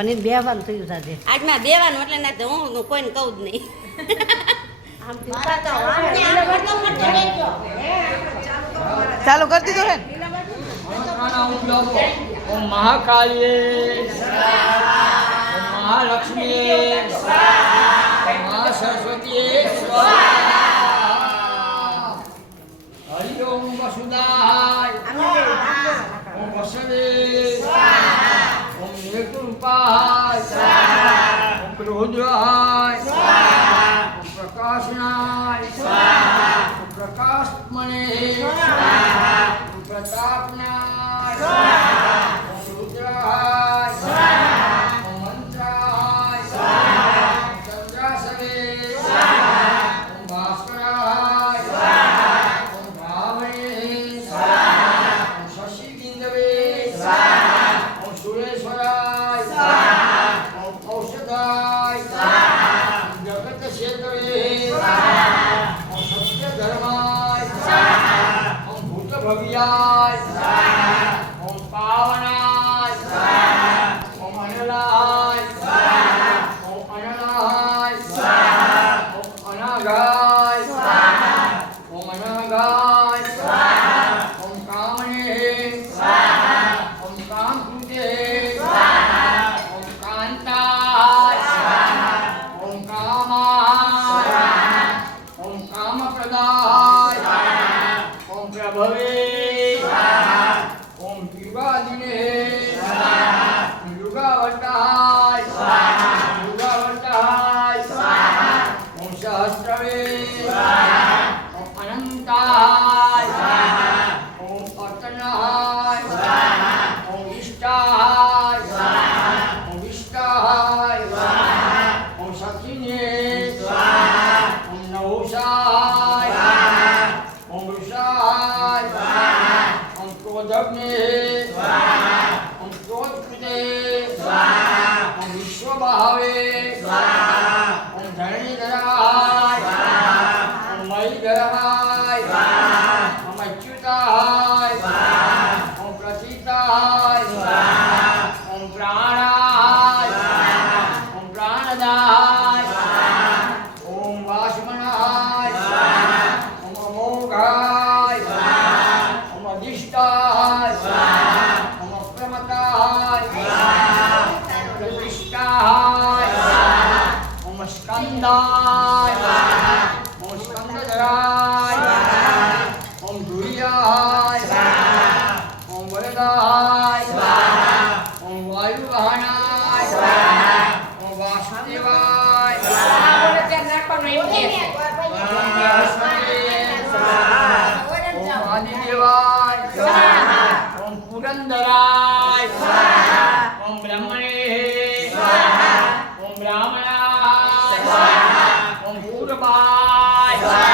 અને બેવાનું થયું સાથે આજમાં બેવાનું એટલે ના હું કોઈને કહું જ નહીં. ચાલુ કરી દીધો હે ઓમ મહાકાળી ઓમ મહાલક્ષ્મી ઓમ મહાસરસ્વતી હરિ ઓમ વસુદાય ઓમ વસવે ઓમ નિર્ગુણપાય ઓમ રુદ્રાય ઓમ પ્રકાશનાય ઓમ પ્રકાશમણે ઓમ પ્રતાપનાય ઓમ રુદ્રાય ઓમ મંત્રાય ઓમ ચંદ્રાસવે ઓમ ભાસ્કરાય ઓમ ભાવને ઓમ શશિબિંદવે ઓમ સુરેશ્વરાય ઓમ ઔષધાય ઓમ જગત ક્ષેત્રે ઓમ સત્યધર્માય ઓમ ભૂતભવ્યાય ઓમ પાવનાય ઓમ અનલાય ઓમ અનલાય ઓમ અનાગાય ઓમ અનાગાય ઓમ કામને ઓમ કામકૃતે ઓમ કાંતાય ઓમ કામાય ઓમ કામપ્રદાય ઓમ પ્રભવે ઓમ યુગાદિને યુગાવતાય યુગાવતાય ઓમ સહસ્રવે ઓમ અનંતાય ઓમ અર્તનાય ઓમ ઇષ્ટાય ઓમ ઇષ્ટાય ઓમ સખિને ઓમ નવસાય ઓમ વૃષાય ઓમ ક્રોધગ્ને ઓમ ક્રોધકૃતે ઓમ વિશ્વભાવે ઓમ ધરણીધરાય ઓમ મયીધરાય ઓમ અચ્યુતાય ઓમ પ્રસિદ્ધાય ઓમ પ્રાણાય ઓમ પ્રાણદાય ઓમ વાસમનાય ઓમ અમોઘાય ઓમ અધિષ્ઠાય ઓમ અપ્રમતાય ઓમ પ્રતિષ્ઠાય ઓમ સ્કંદાય ઓમ સ્કંદધરાય ઓમ ધુર્યાય ઓમ વરદાય ઓમ વાયુવાહનાય ઓમ વાસુદેવાય ઓમ આદિદેવાય ઓમ પુરંદરાય ઓમ બ્રહ્મણે ઓમ બ્રાહ્મણાય ઓમ પૂર્વાય